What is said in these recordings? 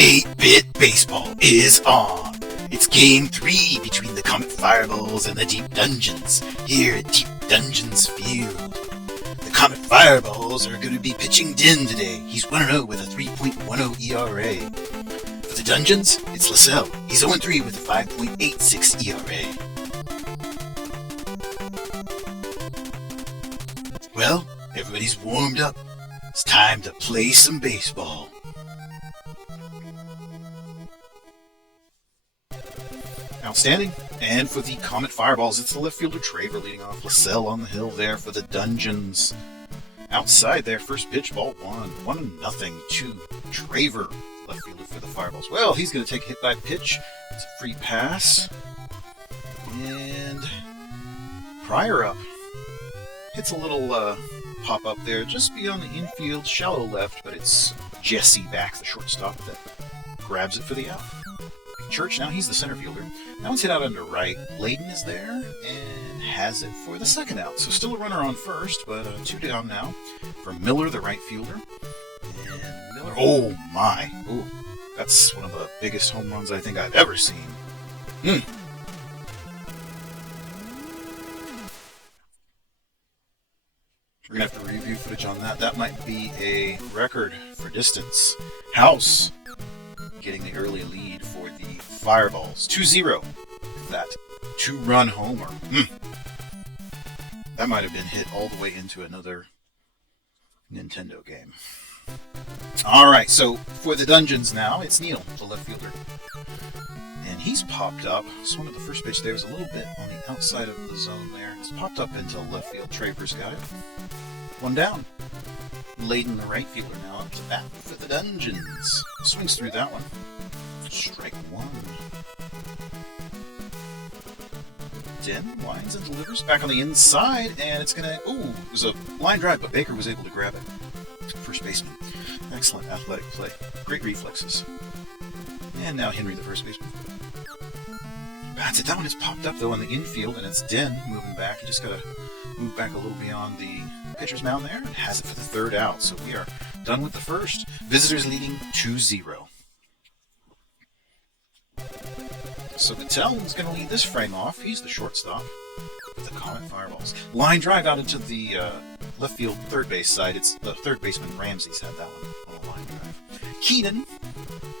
8-bit baseball is on. It's Game 3 between the Comet Fireballs and the Deep Dungeons here at Deep Dungeons Field. The Comet Fireballs are going to be pitching Din today. He's 1-0 with a 3.10 ERA. For the Dungeons, it's LaSalle. He's 0-3 with a 5.86 ERA. Well, everybody's warmed up. It's time to play some baseball. Outstanding. And for the Comet Fireballs, it's the left fielder Traver leading off. LaSalle on the hill there for the Dungeons. Outside there, first pitch, ball 1-0 to Traver, left fielder for the Fireballs. Well, he's going to take a hit by pitch. It's a free pass. And Pryor up. Hits a little pop up there just beyond the infield, shallow left, but it's Jesse back, the shortstop, that grabs it for the out. Church, now he's the center fielder. That one's hit out under right. Layden is there and has it for the second out. So still a runner on first, but 2 down now for Miller, the right fielder. And Miller, oh my. Ooh, that's one of the biggest home runs I think I've ever seen. We're going to have to review footage on that. That might be a record for distance. House getting the early lead for the Fireballs. 2-0. That 2-run homer. That might have been hit all the way into another Nintendo game. Alright, so for the Dungeons now, it's Neil, the left fielder. And he's popped up. So one of the first pitch there was a little bit on the outside of the zone there. It's popped up into left field. Traver's got it. 1 down. Layden, the right fielder, now up to bat for the Dungeons. Swings through that one. Strike 1. Den lines and delivers back on the inside, and it's gonna. Ooh, it was a line drive, but Baker was able to grab it. First baseman. Excellent athletic play. Great reflexes. And now Henry, the first baseman. Bats it down. It's popped up though in the infield, and it's Den moving back. You just gotta move back a little beyond the pitcher's mound there, and has it for the third out. So we are done with the first. Visitors leading 2-0. So Gattel is going to lead this frame off. He's the shortstop for the Comet Fireballs. Line drive out into the left field third base side. It's the third baseman Ramsey's had that one on a line drive. Keenan,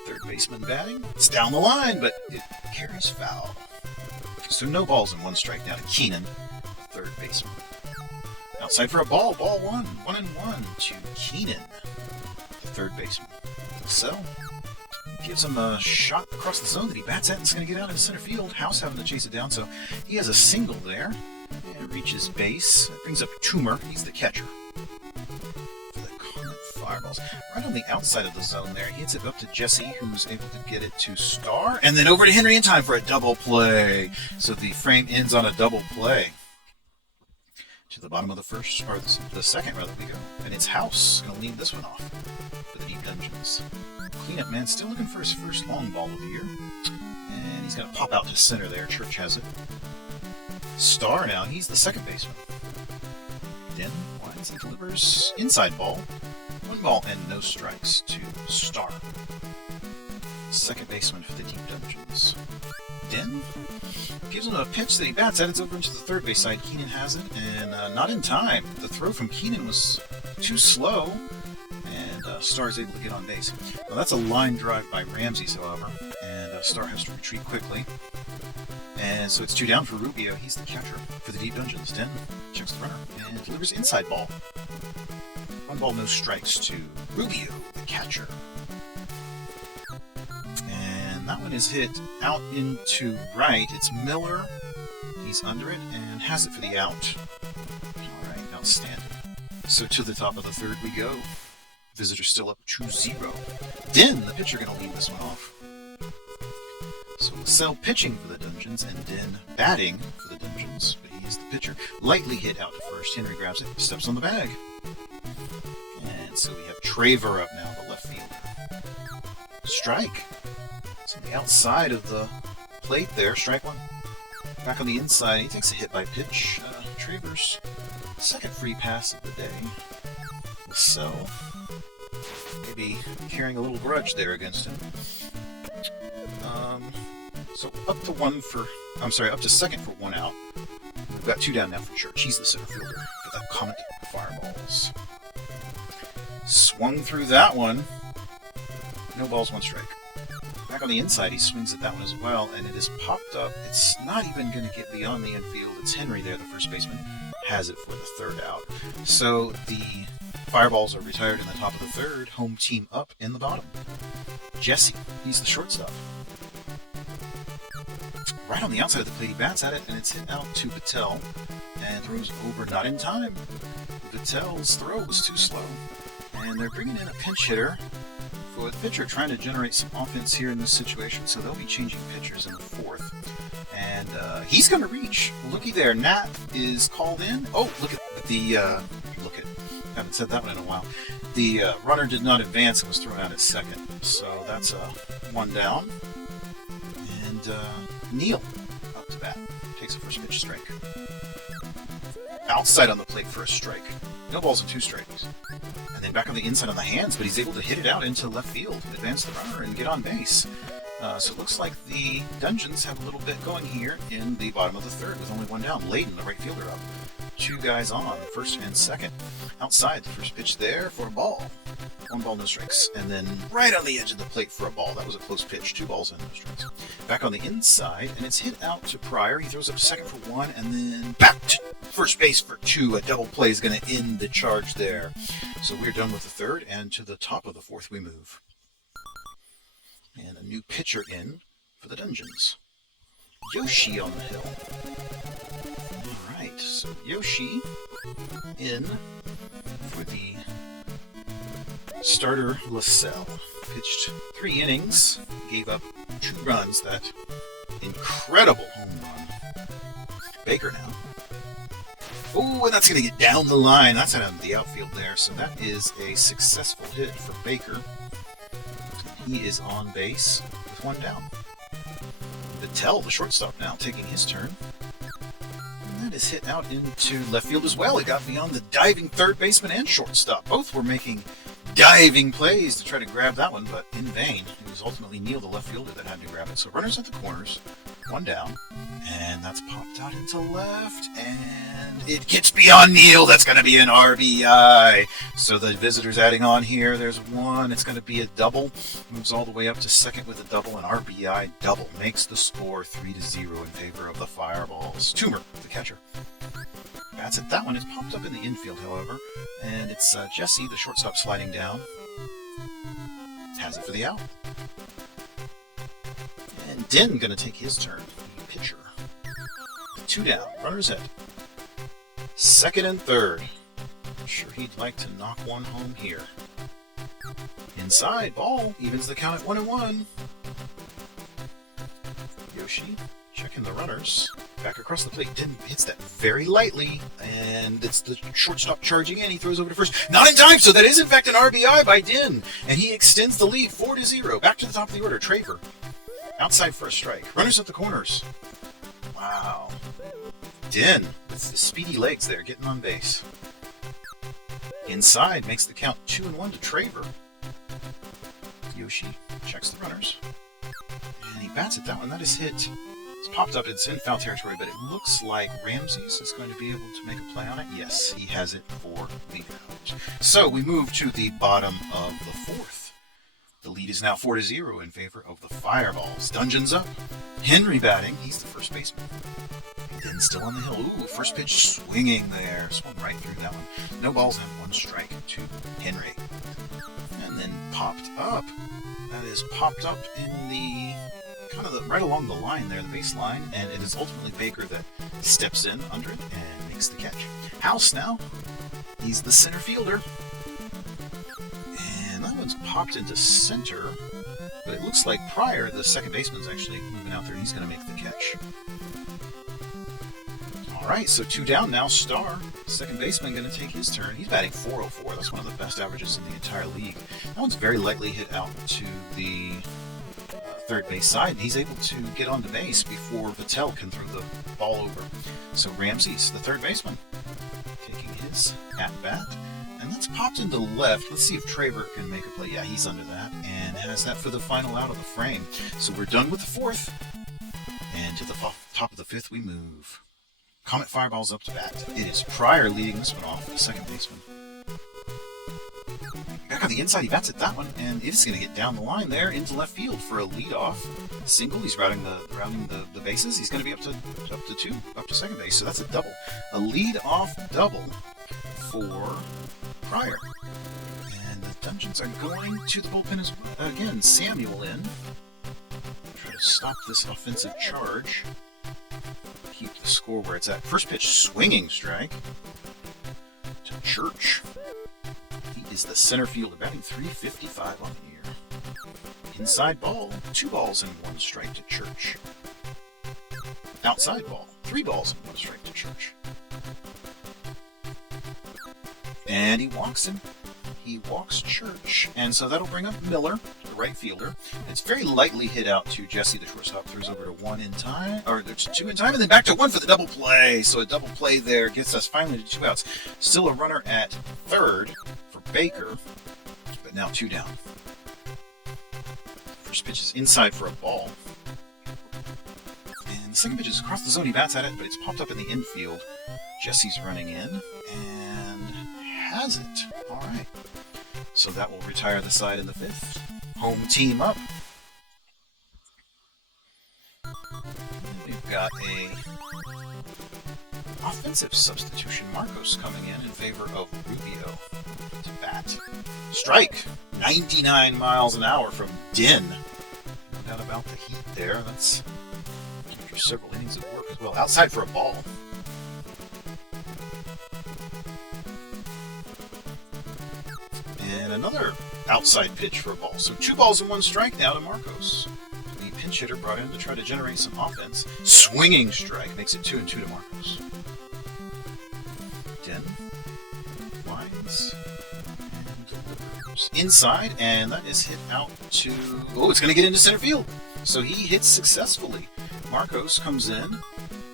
third baseman batting. It's down the line, but it carries foul. So no balls and 1 strike down to Keenan, third baseman. Outside for a ball. Ball 1. 1-1 to Keenan, the third baseman. So gives him a shot across the zone that he bats at and it's going to get out into center field. House having to chase it down, so he has a single there. And reaches base. That brings up Toomer. He's the catcher for the Comet Fireballs. Right on the outside of the zone there. He hits it up to Jesse, who's able to get it to Star. And then over to Henry in time for a double play. So the frame ends on a double play. To the bottom of the first, or the second rather, we go. And it's House going to lead this one off for the Deep Dungeons. Cleanup man still looking for his first long ball of the year. And he's going to pop out to center there. Church has it. Star now, he's the second baseman. Den lines and delivers inside ball. 1 ball and no strikes to Star. Second baseman for the Deep Dungeons. Den gives him a pitch that he bats at. It's over into the third base side. Keenan has it, and not in time. The throw from Keenan was too slow, and Star is able to get on base. Well, that's a line drive by Ramsey's, however, and Star has to retreat quickly. And so it's 2 down for Rubio. He's the catcher for the Deep Dungeons. Den checks the runner and delivers inside ball. 1 ball, no strikes to Rubio, the catcher. That one is hit out into right. It's Miller. He's under it and has it for the out. All right, outstanding. So to the top of the third we go. Visitors still up 2-0. Den, the pitcher, going to lead this one off. So LaSalle pitching for the Dungeons and Den batting for the Dungeons. But he is the pitcher. Lightly hit out to first. Henry grabs it, steps on the bag. And so we have Traver up now, the left fielder. Strike. On the outside of the plate there, strike 1. Back on the inside, he takes a hit by pitch. Traver's second free pass of the day. So be carrying a little grudge there against him. So up to second for 1 out. We've got 2 down now for Church. He's the center fielder for the Comet Fireballs. Swung through that one. No balls, 1 strike. Back on the inside, he swings at that one as well, and it is popped up. It's not even going to get beyond the infield. It's Henry there, the first baseman, has it for the 3rd out. So the Fireballs are retired in the top of the 3rd. Home team up in the bottom. Jesse, he's the shortstop. Right on the outside of the plate, he bats at it, and it's hit out to Patel, and throws over, not in time. Patel's throw was too slow, and they're bringing in a pinch hitter for the pitcher, trying to generate some offense here in this situation, so they'll be changing pitchers in the 4th. And he's going to reach. Looky there, Nat is called in. Oh, look at haven't said that one in a while. The runner did not advance and was thrown out at second, so that's 1 down. And Neal up to bat, takes a first pitch strike. Outside on the plate for a strike. No balls and 2 strikes. And then back on the inside on the hands, but he's able to hit it out into left field, advance the runner, and get on base. So it looks like the Dungeons have a little bit going here in the bottom of the 3rd with only 1 down. Layden, the right fielder, up. 2 guys on, first and second. Outside, the first pitch there for a ball. 1 ball, no strikes. And then right on the edge of the plate for a ball. That was a close pitch. 2 balls and no strikes. Back on the inside, and it's hit out to Pryor. He throws up second for 1, and then back to first base for 2. A double play is going to end the charge there. So we're done with the 3rd, and to the top of the 4th we move. And a new pitcher in for the Dungeons. Yoshi on the hill. Alright, so Yoshi in for the starter LaSalle. Pitched 3 innings, gave up 2 runs. That incredible home run. Baker now. Oh, and that's going to get down the line. That's out of the outfield there. So that is a successful hit for Baker. He is on base with 1 down. Patel, the shortstop now, taking his turn. And that is hit out into left field as well. It got beyond the diving 3rd baseman and shortstop. Both were making diving plays to try to grab that one, but in vain. It was ultimately Neal, the left fielder, that had to grab it. So runners at the corners, 1 down, and that's popped out into left, and it gets beyond Neal. That's going to be an RBI. So the visitors adding on here. There's 1. It's going to be a double. Moves all the way up to second with a double. An RBI double makes the score 3-0 in favor of the Fireballs. Toomer, the catcher. Bats at that one. It's popped up in the infield, however, and it's Jesse, the shortstop, sliding down. Has it for the out. And Din going to take his turn. Pitcher. 2 down. Runners at second and 3rd. I'm sure he'd like to knock 1 home here. Inside, ball. Evens the count at 1-1. Yoshi checking the runners. Back across the plate. Din hits that very lightly, and it's the shortstop charging in. He throws over to first. Not in time, so that is in fact an RBI by Din, and he extends the lead 4-0. Back to the top of the order. Traver. Outside for a strike. Runners at the corners. Wow. Din with the speedy legs there, getting on base. Inside makes the count 2-1 to Traver. Yoshi checks the runners. And he bats at that one. That is hit. It's popped up. It's in foul territory, but it looks like Ramses is going to be able to make a play on it. Yes, he has it for the out. So we move to the bottom of the 4th. The lead is now 4-0 in favor of the Fireballs. Dungeons up. Henry batting. He's the first baseman. Then still on the hill. Ooh, first pitch swinging there. Swung right through that one. No balls and 1 strike to Henry. And then popped up. That is popped up in the kind of right along the line there, the baseline, and it is ultimately Baker that steps in under it and makes the catch. House now. He's the center fielder. And that one's popped into center, but it looks like Pryor, the second baseman's actually moving out there. He's going to make the catch. Alright, so 2 down now. Starr, second baseman, going to take his turn. He's batting .404. That's one of the best averages in the entire league. That one's very likely hit out to the 3rd base side, and he's able to get onto base before Patel can throw the ball over. So Ramses, the 3rd baseman, taking his at bat. And that's popped into left. Let's see if Traver can make a play. Yeah, he's under that. And has that for the final out of the frame. So we're done with the fourth. And to the top of the fifth we move. Comet Fireball's up to bat. It is Pryor leading this one off, the second baseman. Back on the inside, he bats at that one, and it's going to get down the line there into left field for a leadoff single. He's rounding the bases. He's going to be up to second base, so that's a double. A leadoff double for Pryor. And the Dungeons are going to the bullpen as well. Again, Samuel in. Try to stop this offensive charge. Keep the score where it's at. First pitch, swinging strike to Church. He is the center fielder, batting .355 on the year. Inside ball, 2 balls and 1 strike to Church. Outside ball, 3 balls and 1 strike to Church. And he walks him. He walks Church. And so that'll bring up Miller, the right fielder. It's very lightly hit out to Jesse, the shortstop. Throws over to 1 in time, or there's 2 in time, and then back to 1 for the double play. So a double play there gets us finally to 2 outs. Still a runner at third for Baker, but now 2 down. First pitch is inside for a ball. And the second pitch is across the zone. He bats at it, but it's popped up in the infield. Jesse's running in, and has it. All right. So that will retire the side in the fifth. Home team up. We've got a offensive substitution. Marcos coming in favor of Rubio to bat. Strike! 99 miles an hour from Din. No doubt about the heat there. That's after several innings of work as well. Outside for a ball. And another outside pitch for a ball. So 2 balls and 1 strike now to Marcos. The pinch hitter brought in to try to generate some offense. Swinging strike makes it 2-2 to Marcos. Den lines and delivers inside, and that is hit out to. Oh, it's going to get into center field. So he hits successfully. Marcos comes in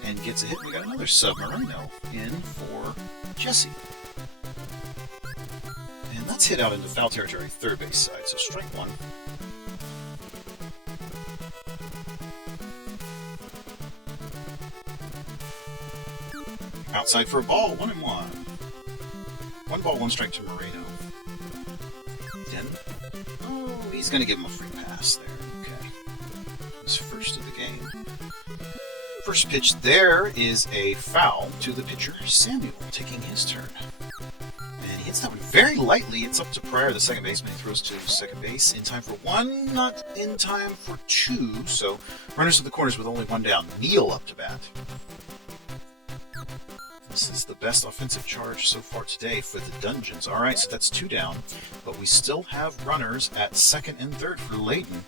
and gets a hit. We got another Submarino in for Jesse. That's hit out into foul territory, third base side, so strike 1. Outside for a ball, 1-1. 1 ball, 1 strike to Moreno. Den. Oh, he's going to give him a free pass there. Okay. His first of the game. First pitch there is a foul to the pitcher, Samuel, taking his turn. And he hits that one very lightly. It's up to Pryor, the second baseman. He throws to second base in time for 1, not in time for 2. So runners to the corners with only 1 down. Neal up to bat. This is the best offensive charge so far today for the Dungeons. All right, so that's 2 down. But we still have runners at second and third for Layton.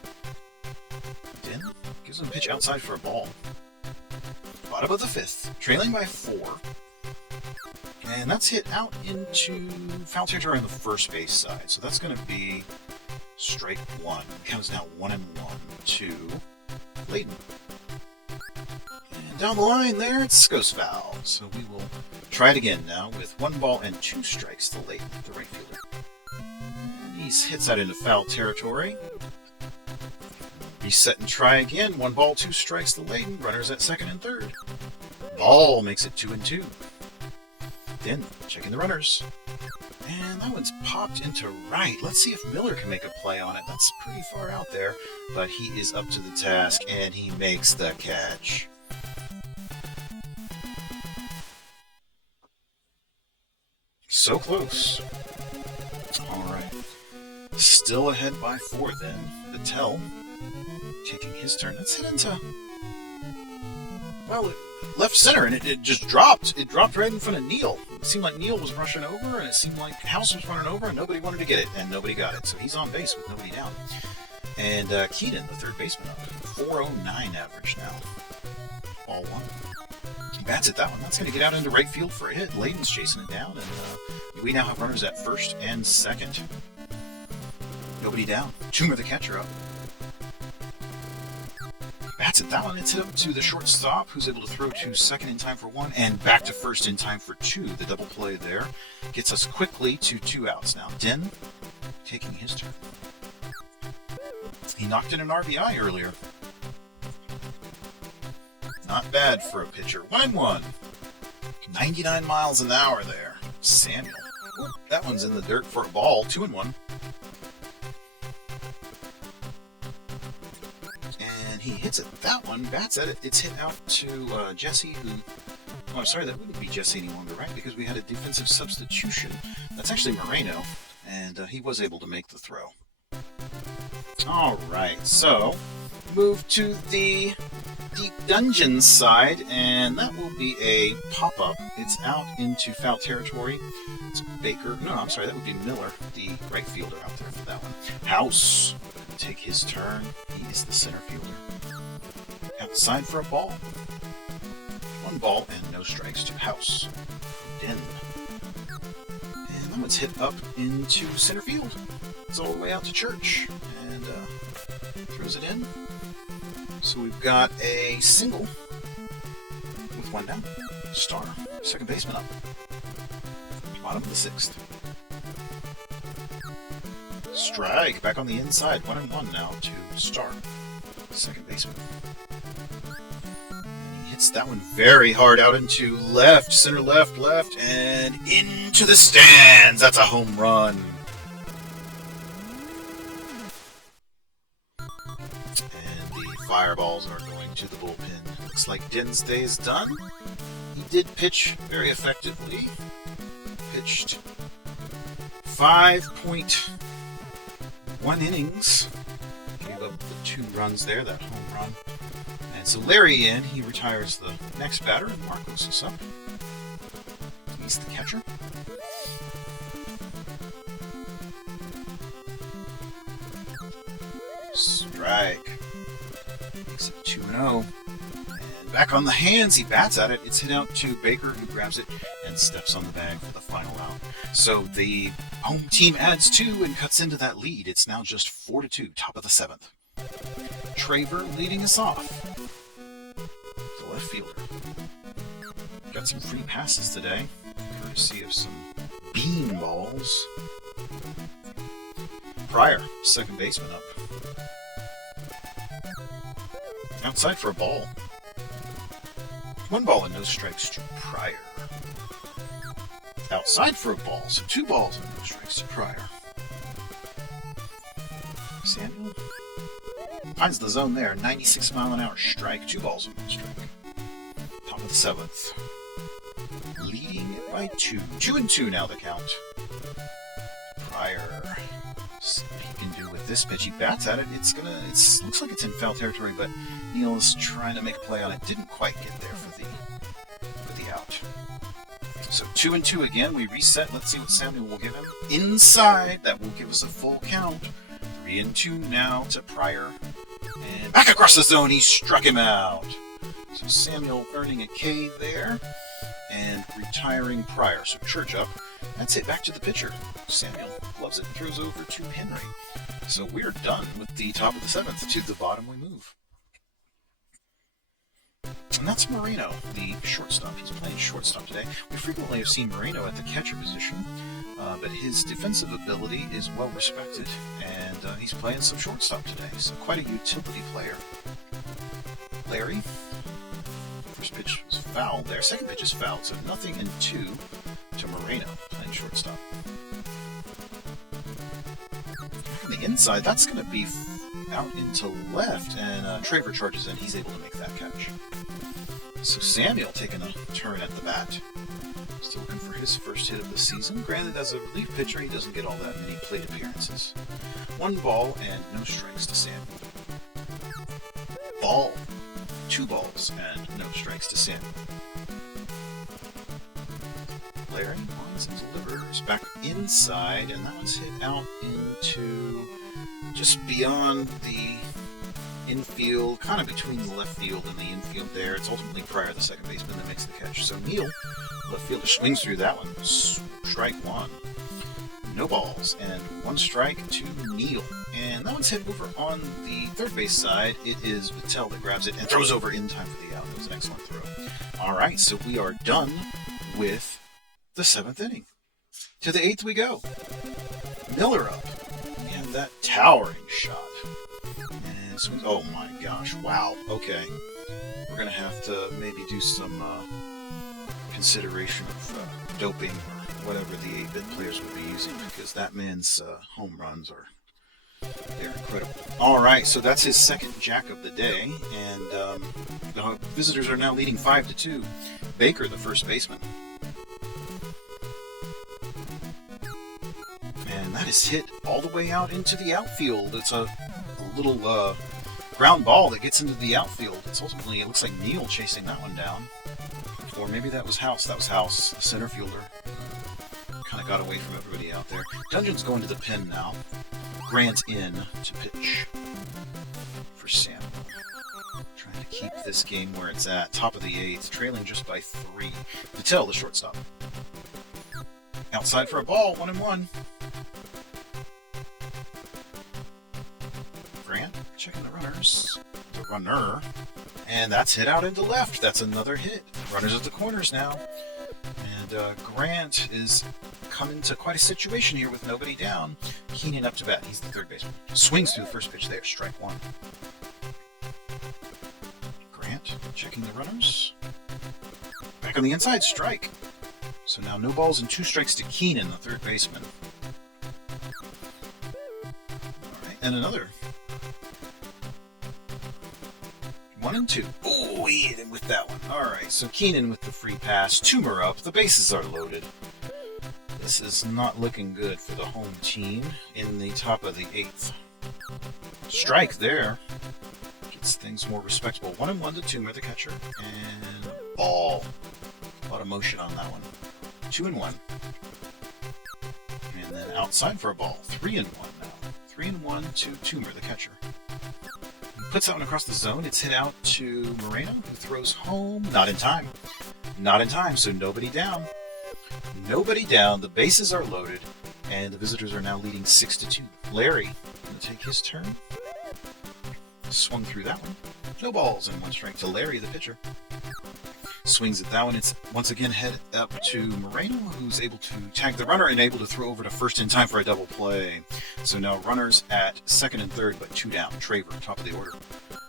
Din gives him a pitch outside for a ball. Bottom of the fifth, trailing by 4. And that's hit out into foul territory on the first base side. So that's going to be strike 1. Counts now 1-1 to Layton. And down the line there, it goes foul. So we will try it again now with 1 ball and 2 strikes to Layton, the right fielder. And he hits that into foul territory. Reset and try again. 1 ball, 2 strikes to Layton. Runners at second and third. Ball makes it 2-2. Then checking the runners. And that one's popped into right. Let's see if Miller can make a play on it. That's pretty far out there. But he is up to the task, and he makes the catch. So close. All right. Still ahead by 4 then. Battelle taking his turn. Let's hit into, well, left center, and it just dropped. It dropped right in front of Neal. It seemed like Neal was rushing over, and it seemed like House was running over, and nobody wanted to get it, and nobody got it. So he's on base with nobody down. And Keaton, the third baseman, up. 409 average now. Ball 1. He bats at that one. That's going to get out into right field for a hit. Layton's chasing it down, and we now have runners at first and second. Nobody down. Toomer, the catcher, up. bats at that one. It's hit up to the shortstop, who's able to throw to second in time for 1, and back to first in time for 2. The double play there gets us quickly to 2 outs now. Den taking his turn. He knocked in an RBI earlier. Not bad for a pitcher. 1-1. 99 miles an hour there. Samuel. Ooh, that one's in the dirt for a ball. 2-1. And he hits it. That one, bats at it. It's hit out to Jesse, who... Oh, I'm sorry, that wouldn't be Jesse any longer, right? Because we had a defensive substitution. That's actually Moreno, and he was able to make the throw. Alright, so move to the Deep Dungeon side, and that will be a pop-up. It's out into foul territory. It's Baker. No, I'm sorry, that would be Miller, the right fielder out there for that one. House will take his turn. He is the center fielder. Outside for a ball. 1 ball and no strikes to House. Den. And that one's hit up into center field. It's all the way out to Church. And throws it in. So we've got a single with 1 down. Star, second baseman up. Bottom of the 6th. Strike, back on the inside. 1-1 now to Star, second baseman. And he hits that one very hard out into left, center left, and into the stands. That's a home run. Fireballs are going to the bullpen. Looks like Den's day is done. He did pitch very effectively. Pitched 5.1 innings. Gave up the 2 runs there, that home run. And so Larry in, he retires the next batter, and Marcos is up. He's the catcher. Strike. Makes it 2-0. And back on the hands, he bats at it. It's hit out to Baker, who grabs it and steps on the bag for the final out. So the home team adds 2 and cuts into that lead. It's now just 4-2, top of the 7th. Traver leading us off. The left fielder. Got some free passes today, courtesy of some bean balls. Pryor, second baseman up. Outside for a ball. 1 ball and no strikes to Pryor. Outside for a ball, so 2 balls and no strikes to Pryor. Samuel finds the zone there. 96 mile an hour strike. 2 balls and no strike. Top of the 7th. Leading it by 2. 2-2 now the count. Pryor. See what he can do with this pitch. He bats at it. Looks like it's in foul territory, but Neal is trying to make a play on it. Didn't quite get there for the out. So 2-2 again. We reset. Let's see what Samuel will give him. Inside. That will give us a full count. 3-2 now to Pryor. And back across the zone. He struck him out. So Samuel earning a K there. And retiring Pryor. So Church up. That's it. Back to the pitcher. Samuel gloves it and throws over to Henry. So we're done with the top of the 7th. To the bottom we move. And that's Moreno, the shortstop. He's playing shortstop today. We frequently have seen Moreno at the catcher position, but his defensive ability is well respected, and he's playing some shortstop today. So quite a utility player. Larry. First pitch was foul there. Second pitch is fouled, so 0-2 to Moreno playing shortstop. On the inside, that's going to be out into left, and Traver charges in. He's able to make that catch. So Samuel taking a turn at the bat. Still looking for his first hit of the season. Granted, as a relief pitcher, he doesn't get all that many plate appearances. 1 ball and no strikes to Samuel. Ball. 2 balls and no strikes to Samuel. Larry lines and delivers back inside, and that one's hit out into just beyond the infield, kind of between the left field and the infield there. It's ultimately Pryor, the second baseman, that makes the catch. So Neal, left fielder, swings through that one. Strike 1. No balls, and 1 strike to Neal. And that one's hit over on the third base side. It is Vittel that grabs it and throws over in time for the out. It was an excellent throw. All right, so we are done with the 7th inning. To the 8th we go. Miller up. And that towering shot. And swings. Oh my gosh. Wow. Okay. We're going to have to maybe do some consideration of doping or whatever the 8-bit players would be using, because that man's home runs are... they're incredible. All right, so that's his second jack of the day, and the visitors are now leading 5-2. Baker, the first baseman. And that is hit all the way out into the outfield. It's a little ground ball that gets into the outfield. It's ultimately, it looks like Neal chasing that one down. Or maybe that was House. That was House, the center fielder. Kind of got away from everybody out there. Dungeon's going to the pen now. Grant in to pitch for Samuel. Trying to keep this game where it's at. Top of the 8th, trailing just by 3. Vittel, the shortstop. Outside for a ball, 1-1. Grant checking the runners. The runner. And that's hit out into left. That's another hit. Runners at the corners now. And Grant is coming to quite a situation here with nobody down. Keenan up to bat. He's the third baseman. Swings through the first pitch there. Strike 1. Grant checking the runners. Back on the inside. Strike. So now no balls and 2 strikes to Keenan, the third baseman. All right, and another. 1-2. Oh, he hit him with that one. All right, so Keenan with the free pass. Toomer up. The bases are loaded. This is not looking good for the home team in the top of the 8th. Strike there. Gets things more respectable. 1-1 to Toomer, the catcher. And ball. A lot of motion on that one. 2-1. And then outside for a ball. 3-1 now. 3-1 to Toomer, the catcher. Puts that one across the zone. It's hit out to Moreno, who throws home. Not in time. Not in time, so nobody down. Nobody down. The bases are loaded, and the visitors are now leading 6-2. Larry going to take his turn. Swung through that one. No balls and 1 strike to Larry, the pitcher. Swings at that one. It's once again head up to Moreno, who's able to tag the runner and able to throw over to first in time for a double play. So now runners at second and third, but 2 down. Traver, top of the order.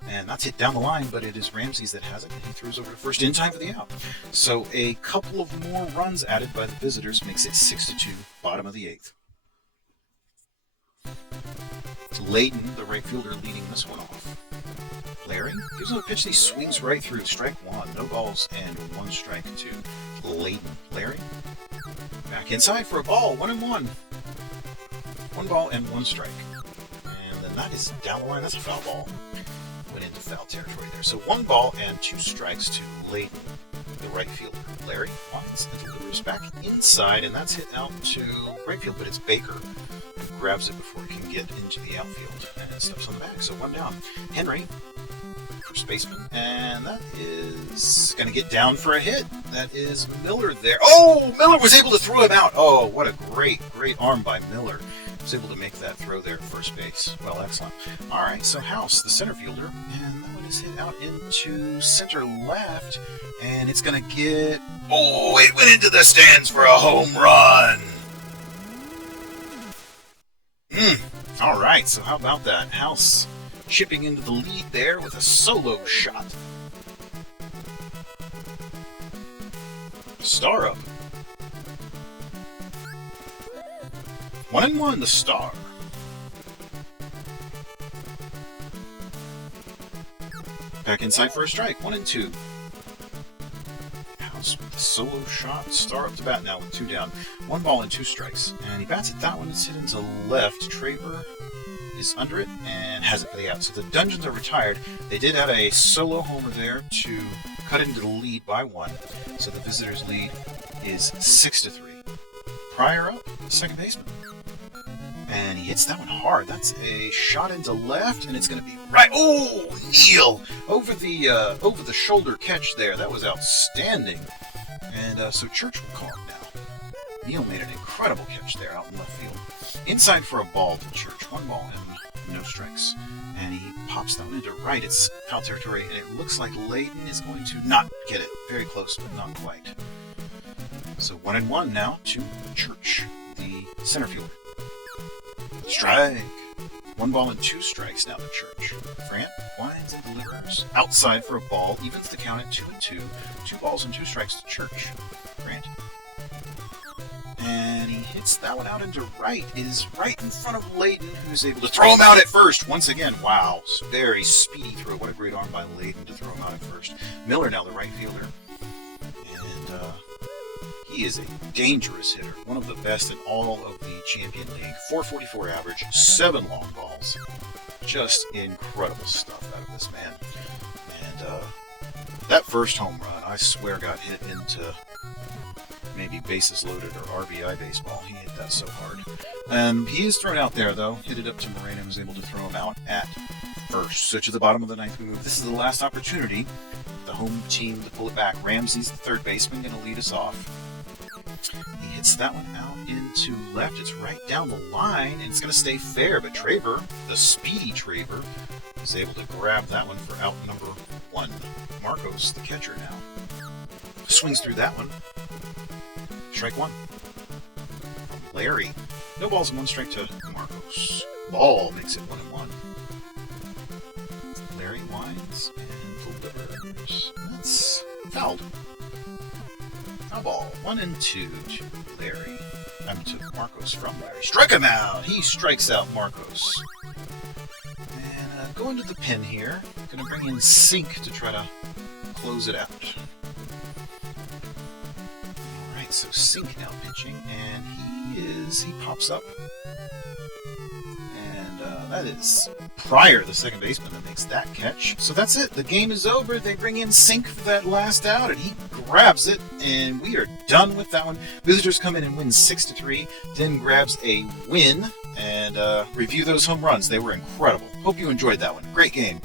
And that's hit down the line, but it is Ramses that has it, and he throws over to first in time for the out. So a couple of more runs added by the visitors makes it 6-2, bottom of the 8th. It's Layton, the right fielder, leading this one off. Larry gives him a pitch that he swings right through. Strike 1. No balls and 1 strike to Layton. Larry back inside for a ball. 1-1. 1 ball and 1 strike. And then that is down the line. That's a foul ball. Went into foul territory there. So 1 ball and 2 strikes to Layton, the right fielder. Larry finds and delivers back inside, and that's hit out to right field, but it's Baker who grabs it before it can get into the outfield and steps on the bag. So 1 down. Henry, first baseman, and that is going to get down for a hit. That is Miller there. Oh, Miller was able to throw him out. Oh, what a great arm by Miller. Was able to make that throw there at first base. Well, excellent. All right, so House, the center fielder, and that one is hit out into center left, and it's going to get... Oh, it went into the stands for a home run. All right, so how about that? House chipping into the lead there with a solo shot. Star up. 1-1, the Star. Back inside for a strike. 1-2. House with the solo shot. Star up to bat now with 2 down. 1 ball and 2 strikes. And he bats at that one. It's hit into left. Traver is under it and has it for the out. So the Dungeons are retired. They did have a solo homer there to cut into the lead by 1. So the visitors' lead is 6-3. Pryor up, second baseman. And he hits that one hard. That's a shot into left, and it's going to be right. Oh, Neal over the shoulder catch there. That was outstanding. And so Church will call him now. Neal made an incredible catch there out in left field. Inside for a ball to Church. 1 ball and strikes. And he pops that one into right. It's foul territory, and it looks like Layden is going to not get it. Very close, but not quite. So 1-1 now to Church, the center fielder. Strike! 1 ball and 2 strikes now to Church. Grant winds and delivers. Outside for a ball, evens the count at 2-2. 2 balls and 2 strikes to Church. Grant. And he hits that one out into right. It is right in front of Layden, who's able to throw him out at first. Once again, wow. Very speedy throw. What a great arm by Layden to throw him out at first. Miller now the right fielder. And he is a dangerous hitter. One of the best in all of the Champion League. 444 average, 7 long balls. Just incredible stuff out of this man. And that first home run, I swear, got hit into maybe bases loaded or RBI baseball. He hit that so hard. He is thrown out there, though. Hit it up to Moreno, who's able to throw him out at first. So to the bottom of the 9th we move. This is the last opportunity. The home team to pull it back. Ramsey's the third baseman, going to lead us off. He hits that one out into left. It's right down the line, and it's going to stay fair. But Traver, the speedy Traver, is able to grab that one for out number 1. Marcos, the catcher now, swings through that one. Strike 1. Larry. No balls and 1 strike to Marcos. Ball makes it 1-1. Larry winds and delivers. That's fouled. Foul ball. 1-2 to Larry. To Marcos from Larry. Strike him out! He strikes out Marcos. And going to the pin here. Going to bring in Sink to try to close it out. So Sink now pitching, and he pops up, and that is Pryor, the second baseman, that makes that catch. So that's it. The game is over. They bring in Sink for that last out, and he grabs it, and we are done with that one. Visitors come in and win 6-3. Then grabs a win, and review those home runs. They were incredible. Hope you enjoyed that one. Great game.